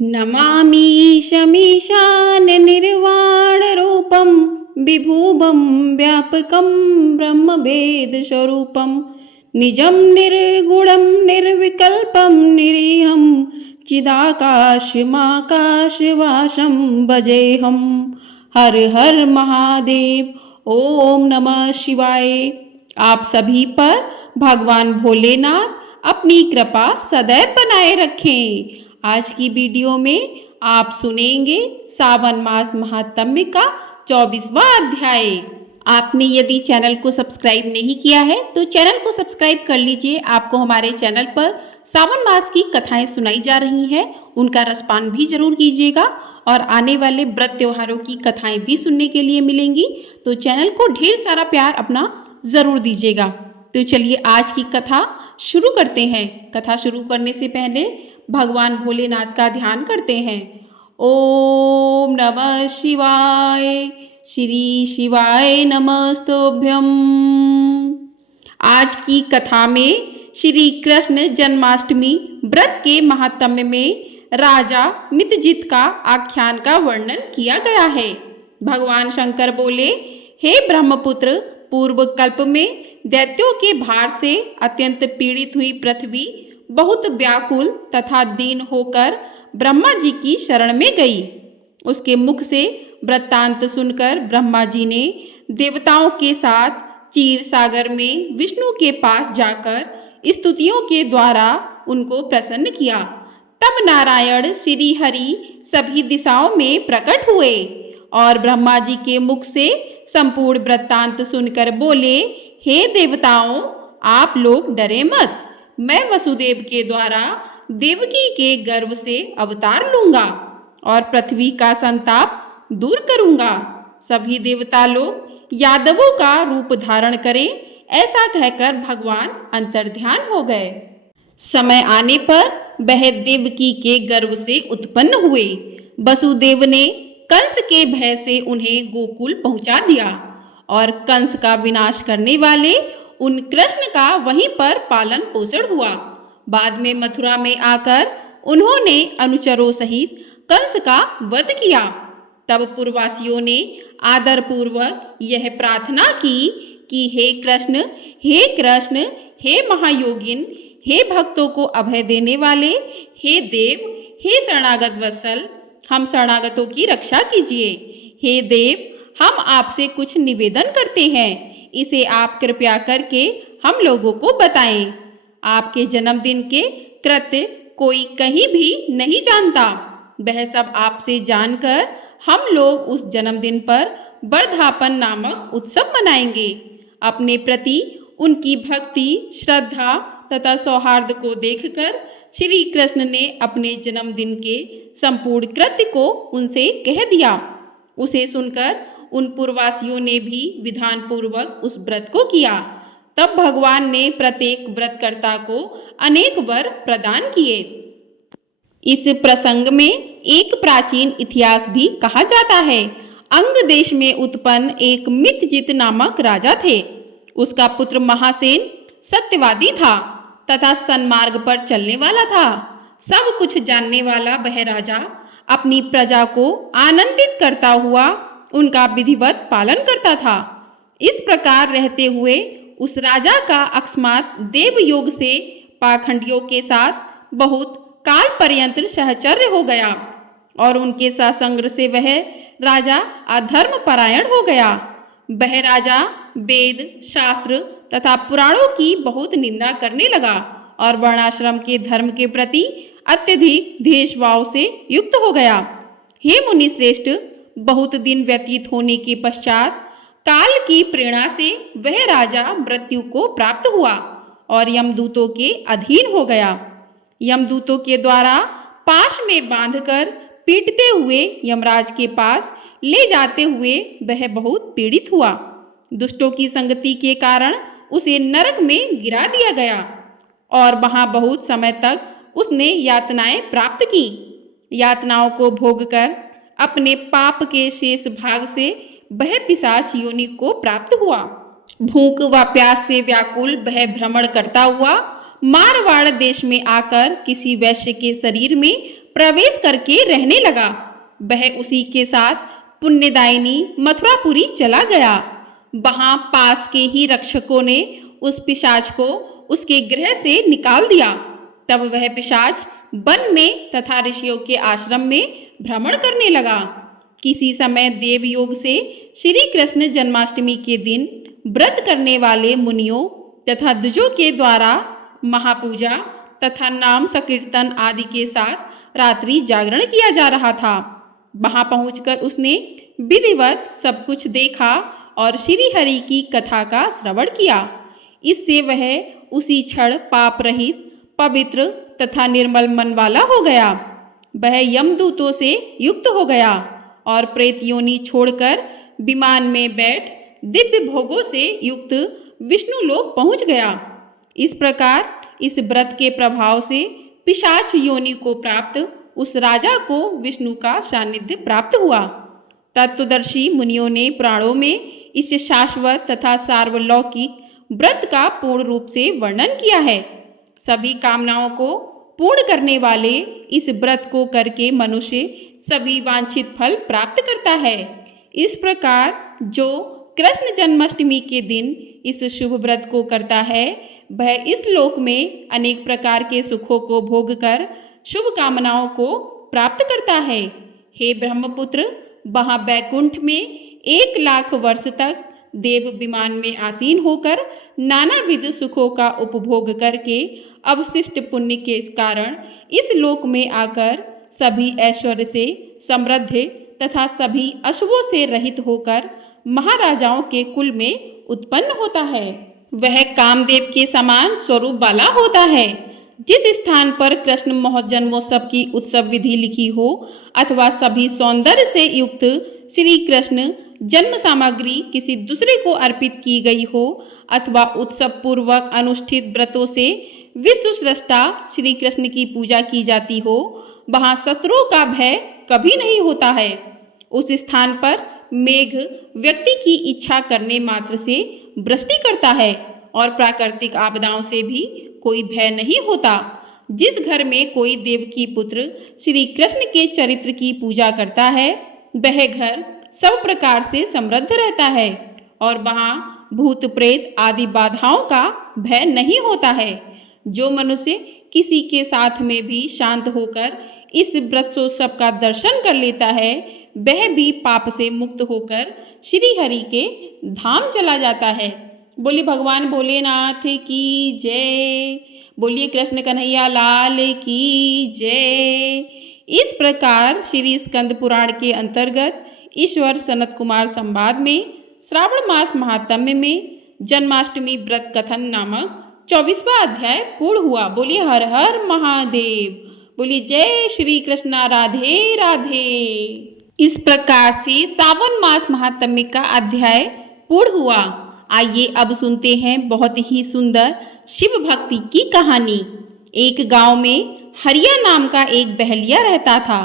नमामि शमीशान निर्वाणरूपं विभुवं व्यापकं ब्रह्मवेदस्वरूपं निजं निर्गुणं निर्विकल्पं निरीहं चिदाकाशमाकाशवासं भजेऽहं। हर हर महादेव। ओम नमः शिवाय। आप सभी पर भगवान भोलेनाथ अपनी कृपा सदैव बनाए रखें। आज की वीडियो में आप सुनेंगे सावन मास महात्म्य का 24वां अध्याय। आपने यदि चैनल को सब्सक्राइब नहीं किया है तो चैनल को सब्सक्राइब कर लीजिए। आपको हमारे चैनल पर सावन मास की कथाएं सुनाई जा रही हैं, उनका रसपान भी जरूर कीजिएगा और आने वाले व्रत त्योहारों की कथाएं भी सुनने के लिए मिलेंगी। तो चैनल को ढेर सारा प्यार अपना जरूर दीजिएगा। तो चलिए आज की कथा शुरू करते हैं। कथा शुरू करने से पहले भगवान भोलेनाथ का ध्यान करते हैं। ओम नमः शिवाय। श्री शिवाय नमस्तुभ्यं। आज की कथा में श्री कृष्ण जन्माष्टमी व्रत के महात्म्य में राजा मितजित का आख्यान का वर्णन किया गया है। भगवान शंकर बोले, हे ब्रह्मपुत्र, पूर्व कल्प में दैत्यों के भार से अत्यंत पीड़ित हुई पृथ्वी बहुत व्याकुल तथा दीन होकर ब्रह्मा जी की शरण में गई। उसके मुख से वृत्तांत सुनकर ब्रह्मा जी ने देवताओं के साथ क्षीर सागर में विष्णु के पास जाकर स्तुतियों के द्वारा उनको प्रसन्न किया। तब नारायण श्री हरि सभी दिशाओं में प्रकट हुए और ब्रह्मा जी के मुख से संपूर्ण वृत्तांत सुनकर बोले, हे देवताओं, आप लोग डरे मत। मैं वसुदेव के द्वारा देवकी के गर्भ से अवतार लूंगा और पृथ्वी का संताप दूर करूंगा। सभी देवता लोग यादवों का रूप धारण करें, ऐसा कहकर भगवान अंतर्ध्यान हो गए। समय आने पर वह देवकी के गर्भ से उत्पन्न हुए। वसुदेव ने कंस के भय से उन्हें गोकुल पहुंचा दिया और कंस का विनाश करने वाले उन कृष्ण का वहीं पर पालन पोषण हुआ। बाद में मथुरा में आकर उन्होंने अनुचरों सहित कंस का वध किया। तब पूर्ववासियों ने आदर पूर्वक यह प्रार्थना की कि हे कृष्ण, हे महायोगिन, हे भक्तों को अभय देने वाले, हे देव, हे शरणागत वत्सल, हम शरणागतों की रक्षा कीजिए। हे देव, हम आपसे कुछ निवेदन करते हैं, इसे आप कृपया करके हम लोगों को बताएं। आपके जन्मदिन के कृत्य कोई कहीं भी नहीं जानता। वह सब आपसे जानकर हम लोग उस जन्मदिन पर वर्धापन नामक उत्सव मनाएंगे। अपने प्रति उनकी भक्ति, श्रद्धा तथा सौहार्द को देखकर श्री कृष्ण ने अपने जन्मदिन के संपूर्ण कृत्य को उनसे कह दिया। उसे सुनकर उन पूर्ववासियों ने भी विधान पूर्वक उस व्रत को किया। तब भगवान ने प्रत्येक व्रतकर्ता को अनेक वर प्रदान किए। इस प्रसंग में एक प्राचीन इतिहास भी कहा जाता है। अंग देश में उत्पन्न एक मितजित नामक राजा थे। उसका पुत्र महासेन सत्यवादी था तथा सन्मार्ग पर चलने वाला था। सब कुछ जानने वाला वह राजा अपनी प्रजा को आनंदित करता हुआ उनका विधिवत पालन करता था। इस प्रकार रहते हुए उस राजा का अकस्मात देवयोग से पाखंडियों के साथ बहुत काल पर्यंत सहचर्य हो गया और उनके सासंग से वह राजा अधर्म परायण हो गया। वह राजा वेद, शास्त्र तथा पुराणों की बहुत निंदा करने लगा और वर्णाश्रम के धर्म के प्रति अत्यधिक द्वेषभाव से युक्त हो गया। हे मुनि श्रेष्ठ, बहुत दिन व्यतीत होने के पश्चात काल की प्रेरणा से वह राजा मृत्यु को प्राप्त हुआ और यमदूतों के अधीन हो गया। यमदूतों के द्वारा पाश में बांधकर पीटते हुए यमराज के पास ले जाते हुए वह बहुत पीड़ित हुआ। दुष्टों की संगति के कारण उसे नरक में गिरा दिया गया और वहां बहुत समय तक उसने यातनाएं प्राप्त की। यातनाओं को भोगकर अपने पाप के शेष भाग से वह पिशाच योनि को प्राप्त हुआ। भूख व प्यास से व्याकुल वह भ्रमण करता हुआ मारवाड़ देश में आकर किसी वैश्य के शरीर में प्रवेश करके रहने लगा। वह उसी के साथ पुण्यदायिनी मथुरापुरी चला गया। वहां पास के ही रक्षकों ने उस पिशाच को उसके गृह से निकाल दिया। तब वह पिशाच वन में तथा ऋषियों के आश्रम में भ्रमण करने लगा। किसी समय देवयोग से श्री कृष्ण जन्माष्टमी के दिन व्रत करने वाले मुनियों तथा द्विजों के द्वारा महापूजा तथा नाम संकीर्तन आदि के साथ रात्रि जागरण किया जा रहा था। वहां पहुंचकर उसने विधिवत सब कुछ देखा और श्री हरि की कथा का श्रवण किया। इससे वह उसी क्षण पाप रहित, पवित्र तथा निर्मल मन वाला हो गया। वह यमदूतों से युक्त हो गया और प्रेत योनि छोड़कर विमान में बैठ दिव्य भोगों से युक्त विष्णु लोक पहुंच गया। इस प्रकार इस व्रत के प्रभाव से पिशाच योनि को प्राप्त उस राजा को विष्णु का सानिध्य प्राप्त हुआ। तत्वदर्शी मुनियों ने पुराणों में इस शाश्वत तथा सार्वलौकिक व्रत का पूर्ण रूप से वर्णन किया है। सभी कामनाओं को पूर्ण करने वाले इस व्रत को करके मनुष्य सभी वांछित फल प्राप्त करता है। इस प्रकार जो कृष्ण जन्माष्टमी के दिन इस शुभ व्रत को करता है, वह इस लोक में अनेक प्रकार के सुखों को भोग कर शुभ कामनाओं को प्राप्त करता है। हे ब्रह्मपुत्र, वहाँ बैकुंठ में 1,00,000 वर्ष तक देव विमान में आसीन होकर नानाविध सुखों का उपभोग करके अवशिष्ट पुण्य के कारण इस लोक में आकर सभी ऐश्वर्य से समृद्ध तथा सभी अशुभों से रहित होकर महाराजाओं के कुल में उत्पन्न होता है। वह कामदेव के समान स्वरूप वाला होता है। जिस स्थान पर कृष्ण महोत्सव की उत्सव विधि लिखी हो अथवा सभी सौंदर्य से युक्त श्री कृष्ण जन्म सामग्री किसी दूसरे को अर्पित की गई हो अथवा उत्सव पूर्वक अनुष्ठित व्रतों से विश्व सृष्टा श्री कृष्ण की पूजा की जाती हो, वहां शत्रुओं का भय कभी नहीं होता है। उस स्थान पर मेघ व्यक्ति की इच्छा करने मात्र से वृष्टि करता है और प्राकृतिक आपदाओं से भी कोई भय नहीं होता। जिस घर में कोई देव की पुत्र श्री कृष्ण के चरित्र की पूजा करता है, वह घर सब प्रकार से समृद्ध रहता है और वहाँ भूत प्रेत आदि बाधाओं का भय नहीं होता है। जो मनुष्य किसी के साथ में भी शांत होकर इस व्रतोत्सव का दर्शन कर लेता है, वह भी पाप से मुक्त होकर श्री हरि के धाम चला जाता है। बोलिए भगवान भोलेनाथ की जय। बोलिए कृष्ण कन्हैया लाल की जय। इस प्रकार श्री स्कंद पुराण के अंतर्गत ईश्वर सनत कुमार संवाद में श्रावण मास महात्म्य में जन्माष्टमी व्रत कथन नामक 24वां अध्याय पूर्ण हुआ। बोलिए हर हर महादेव। बोलिए जय श्री कृष्ण, राधे राधे। इस प्रकार से सावन मास महात्म्य का अध्याय पूर्ण हुआ। आइए अब सुनते हैं बहुत ही सुंदर शिव भक्ति की कहानी। एक गांव में हरिया नाम का एक बहलिया रहता था।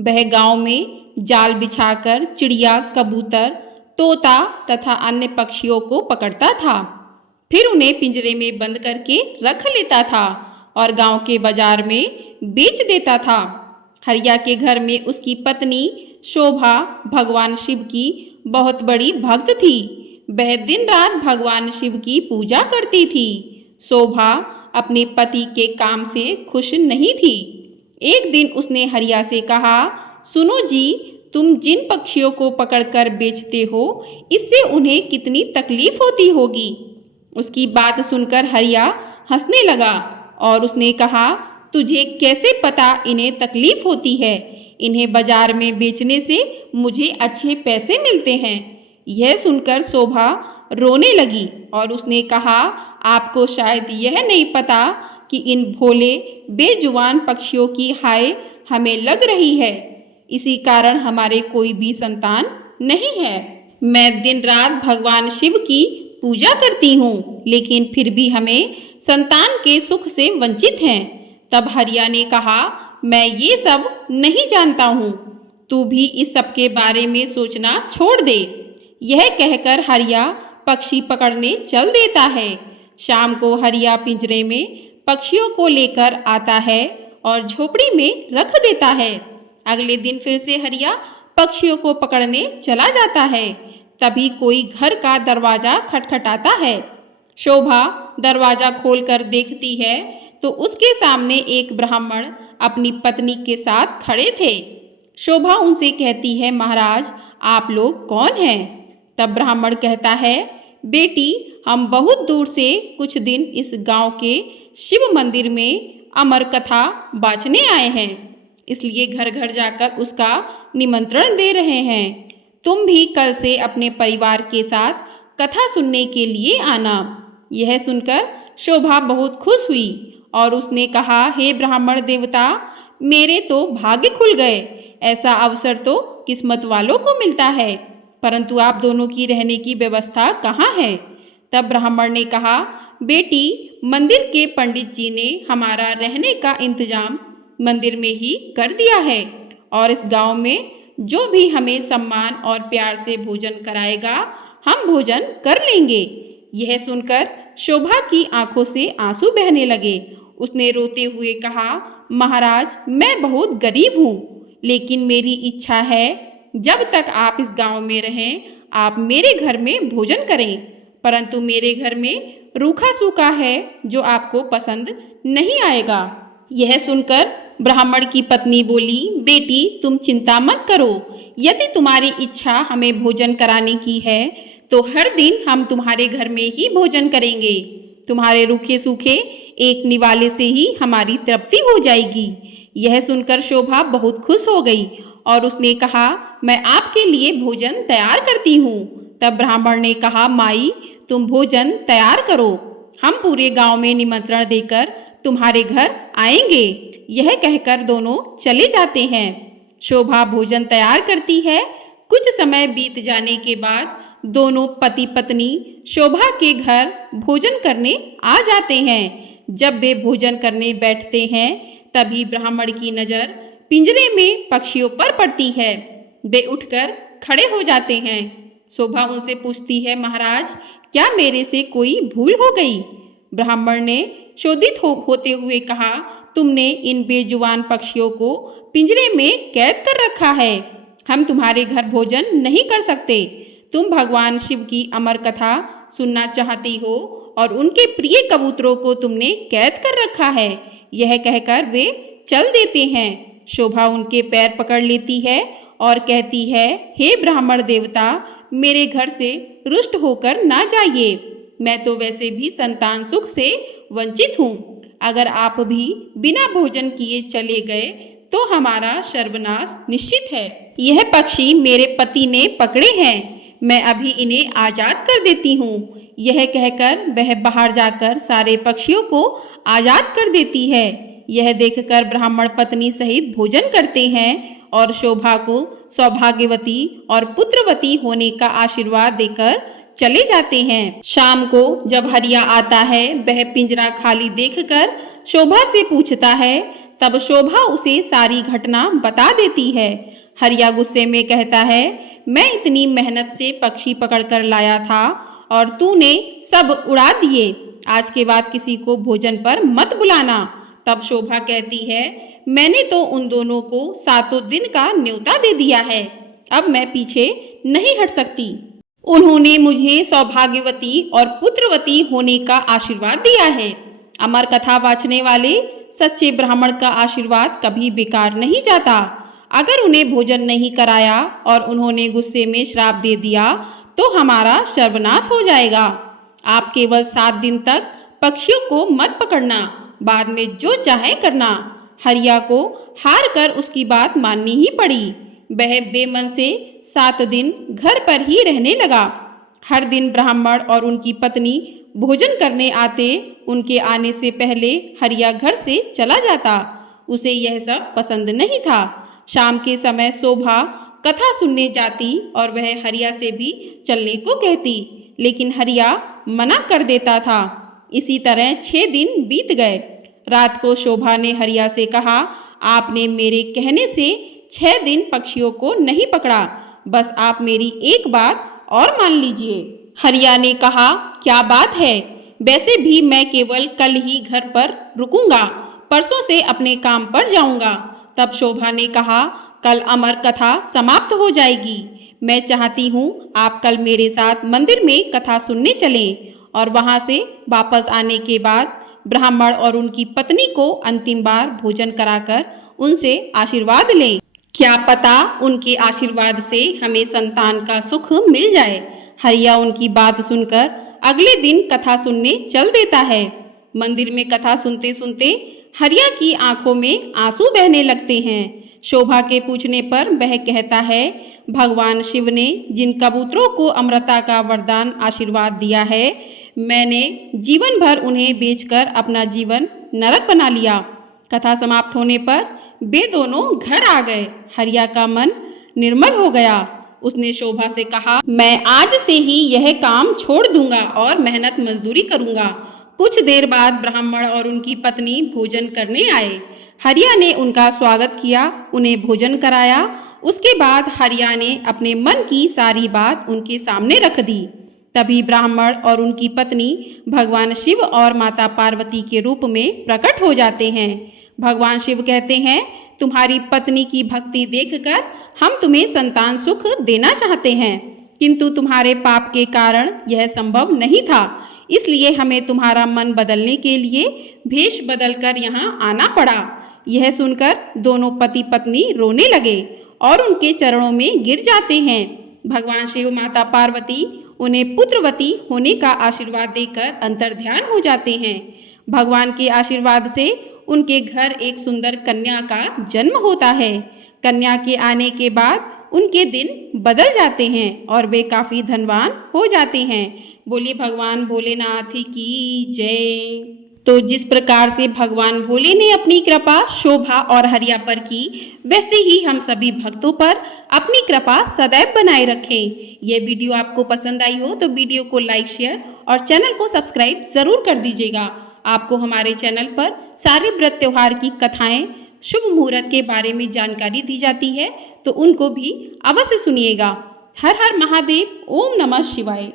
वह गांव में जाल बिछाकर चिड़िया, कबूतर, तोता तथा अन्य पक्षियों को पकड़ता था। फिर उन्हें पिंजरे में बंद करके रख लेता था और गांव के बाजार में बेच देता था। हरिया के घर में उसकी पत्नी शोभा भगवान शिव की बहुत बड़ी भक्त थी। वह दिन रात भगवान शिव की पूजा करती थी। शोभा अपने पति के काम से खुश नहीं थी। एक दिन उसने हरिया से कहा, सुनो जी, तुम जिन पक्षियों को पकड़कर बेचते हो, इससे उन्हें कितनी तकलीफ होती होगी। उसकी बात सुनकर हरिया हंसने लगा और उसने कहा, तुझे कैसे पता इन्हें तकलीफ होती है? इन्हें बाजार में बेचने से मुझे अच्छे पैसे मिलते हैं। यह सुनकर शोभा रोने लगी और उसने कहा, आपको शायद यह नहीं पता कि इन भोले बेजुबान पक्षियों की हाय हमें लग रही है। इसी कारण हमारे कोई भी संतान नहीं है। मैं दिन रात भगवान शिव की पूजा करती हूँ, लेकिन फिर भी हमें संतान के सुख से वंचित हैं। तब हरिया ने कहा, मैं ये सब नहीं जानता हूँ, तू भी इस सब के बारे में सोचना छोड़ दे। यह कहकर हरिया पक्षी पकड़ने चल देता है। शाम को हरिया पिंजरे में पक्षियों को लेकर आता है और झोपड़ी में रख देता है। अगले दिन फिर से हरिया पक्षियों को पकड़ने चला जाता है। तभी कोई घर का दरवाजा खटखटाता है। शोभा दरवाजा खोलकर देखती है तो उसके सामने एक ब्राह्मण अपनी पत्नी के साथ खड़े थे। शोभा उनसे कहती है, महाराज आप लोग कौन हैं? तब ब्राह्मण कहता है, बेटी हम बहुत दूर से कुछ दिन इस गांव के शिव मंदिर में अमर कथा बाँचने आए हैं, इसलिए घर घर जाकर उसका निमंत्रण दे रहे हैं। तुम भी कल से अपने परिवार के साथ कथा सुनने के लिए आना। यह सुनकर शोभा बहुत खुश हुई और उसने कहा, हे ब्राह्मण देवता, मेरे तो भाग्य खुल गए। ऐसा अवसर तो किस्मत वालों को मिलता है, परंतु आप दोनों की रहने की व्यवस्था कहाँ है? तब ब्राह्मण ने कहा, बेटी मंदिर के पंडित जी ने हमारा रहने का इंतजाम मंदिर में ही कर दिया है और इस गांव में जो भी हमें सम्मान और प्यार से भोजन कराएगा हम भोजन कर लेंगे। यह सुनकर शोभा की आंखों से आंसू बहने लगे। उसने रोते हुए कहा, महाराज मैं बहुत गरीब हूँ, लेकिन मेरी इच्छा है जब तक आप इस गांव में रहें आप मेरे घर में भोजन करें, परंतु मेरे घर में रूखा सूखा है जो आपको पसंद नहीं आएगा। यह सुनकर ब्राह्मण की पत्नी बोली, बेटी तुम चिंता मत करो, यदि तुम्हारी इच्छा हमें भोजन कराने की है तो हर दिन हम तुम्हारे घर में ही भोजन करेंगे। तुम्हारे रूखे सूखे एक निवाले से ही हमारी तृप्ति हो जाएगी। यह सुनकर शोभा बहुत खुश हो गई और उसने कहा, मैं आपके लिए भोजन तैयार करती हूँ। तब ब्राह्मण ने कहा, माई तुम भोजन तैयार करो, हम पूरे गांव में निमंत्रण देकर तुम्हारे घर आएंगे। यह कहकर दोनों चले जाते हैं। शोभा भोजन तैयार करती है। कुछ समय बीत जाने के बाद दोनों पति पत्नी शोभा के घर भोजन करने आ जाते हैं। जब वे भोजन करने बैठते हैं तभी ब्राह्मण की नज़र पिंजरे में पक्षियों पर पड़ती है। वे उठकर खड़े हो जाते हैं। शोभा उनसे पूछती है, महाराज क्या मेरे से कोई भूल हो गई? ब्राह्मण ने शोधित होते हुए कहा, तुमने इन बेजुबान पक्षियों को पिंजरे में कैद कर रखा है, हम तुम्हारे घर भोजन नहीं कर सकते। तुम भगवान शिव की अमर कथा सुनना चाहती हो और उनके प्रिय कबूतरों को तुमने कैद कर रखा है। यह कहकर वे चल देते हैं। शोभा उनके पैर पकड़ लेती है और कहती है, हे ब्राह्मण देवता मेरे घर से रुष्ट होकर ना जाइए, मैं तो वैसे भी संतान सुख से वंचित हूँ। अगर आप भी बिना भोजन किए चले गए तो हमारा सर्वनाश निश्चित है। यह पक्षी मेरे पति ने पकड़े हैं, मैं अभी इन्हें आज़ाद कर देती हूँ। यह कहकर वह बाहर जाकर सारे पक्षियों को आज़ाद कर देती है। यह देखकर ब्राह्मण पत्नी सहित भोजन करते हैं और शोभा को सौभाग्यवती और पुत्रवती होने का आशीर्वाद देकर चले जाते हैं। शाम को जब हरिया आता है वह पिंजरा खाली देखकर शोभा से पूछता है। तब शोभा उसे सारी घटना बता देती है। हरिया गुस्से में कहता है, मैं इतनी मेहनत से पक्षी पकड़कर लाया था और तूने सब उड़ा दिए। आज के बाद किसी को भोजन पर मत बुलाना। तब शोभा कहती है, मैंने तो उन दोनों को 7 दिन का न्योता दे दिया है, अब मैं पीछे नहीं हट सकती। उन्होंने मुझे सौभाग्यवती और पुत्रवती होने का आशीर्वाद दिया है। अमर कथा वाचने वाले सच्चे ब्राह्मण का आशीर्वाद कभी बेकार नहीं जाता। अगर उन्हें भोजन नहीं कराया और उन्होंने गुस्से में श्राप दे दिया तो हमारा सर्वनाश हो जाएगा। आप केवल 7 दिन तक पक्षियों को मत पकड़ना, बाद में जो चाहे करना। हरिया को हार कर उसकी बात माननी ही पड़ी। वह बेमन से 7 दिन घर पर ही रहने लगा। हर दिन ब्राह्मण और उनकी पत्नी भोजन करने आते। उनके आने से पहले हरिया घर से चला जाता। उसे यह सब पसंद नहीं था। शाम के समय शोभा कथा सुनने जाती और वह हरिया से भी चलने को कहती, लेकिन हरिया मना कर देता था। इसी तरह 6 दिन बीत गए। रात को शोभा ने हरिया से कहा, आपने मेरे कहने से 6 दिन पक्षियों को नहीं पकड़ा, बस आप मेरी एक बात और मान लीजिए। हरिया ने कहा, क्या बात है? वैसे भी मैं केवल कल ही घर पर रुकूंगा, परसों से अपने काम पर जाऊंगा। तब शोभा ने कहा, कल अमर कथा समाप्त हो जाएगी। मैं चाहती हूँ आप कल मेरे साथ मंदिर में कथा सुनने चलें और वहाँ से वापस आने के बाद ब्राह्मण और उनकी पत्नी को अंतिम बार भोजन कराकर उनसे आशीर्वाद लें। क्या पता उनके आशीर्वाद से हमें संतान का सुख मिल जाए। हरिया उनकी बात सुनकर अगले दिन कथा सुनने चल देता है। मंदिर में कथा सुनते सुनते हरिया की आंखों में आंसू बहने लगते हैं। शोभा के पूछने पर वह कहता है, भगवान शिव ने जिन कबूतरों को अमृता का वरदान आशीर्वाद दिया है, मैंने जीवन भर उन्हें बेचकर अपना जीवन नरक बना लिया। कथा समाप्त होने पर वे दोनों घर आ गए। हरिया का मन निर्मल हो गया। उसने शोभा से कहा, मैं आज से ही यह काम छोड़ दूंगा और मेहनत मजदूरी करूंगा। कुछ देर बाद ब्राह्मण और उनकी पत्नी भोजन करने आए। हरिया ने उनका स्वागत किया, उन्हें भोजन कराया। उसके बाद हरिया ने अपने मन की सारी बात उनके सामने रख दी। तभी ब्राह्मण और उनकी पत्नी भगवान शिव और माता पार्वती के रूप में प्रकट हो जाते हैं। भगवान शिव कहते हैं, तुम्हारी पत्नी की भक्ति देखकर हम तुम्हें संतान सुख देना चाहते हैं, किंतु तुम्हारे पाप के कारण यह संभव नहीं था, इसलिए हमें तुम्हारा मन बदलने के लिए भेष बदलकर यहाँ आना पड़ा। यह सुनकर दोनों पति पत्नी रोने लगे और उनके चरणों में गिर जाते हैं। भगवान शिव माता पार्वती उन्हें पुत्रवती होने का आशीर्वाद देकर अंतर्ध्यान हो जाते हैं। भगवान के आशीर्वाद से उनके घर एक सुंदर कन्या का जन्म होता है। कन्या के आने के बाद उनके दिन बदल जाते हैं और वे काफ़ी धनवान हो जाते हैं। बोलिए भगवान भोलेनाथ की जय। तो जिस प्रकार से भगवान भोले ने अपनी कृपा शोभा और हरिया पर की, वैसे ही हम सभी भक्तों पर अपनी कृपा सदैव बनाए रखें। यह वीडियो आपको पसंद आई हो तो वीडियो को लाइक शेयर और चैनल को सब्सक्राइब ज़रूर कर दीजिएगा। आपको हमारे चैनल पर सारे व्रत त्योहार की कथाएं, शुभ मुहूर्त के बारे में जानकारी दी जाती है, तो उनको भी अवश्य सुनिएगा। हर हर महादेव। ओम नमः शिवाय।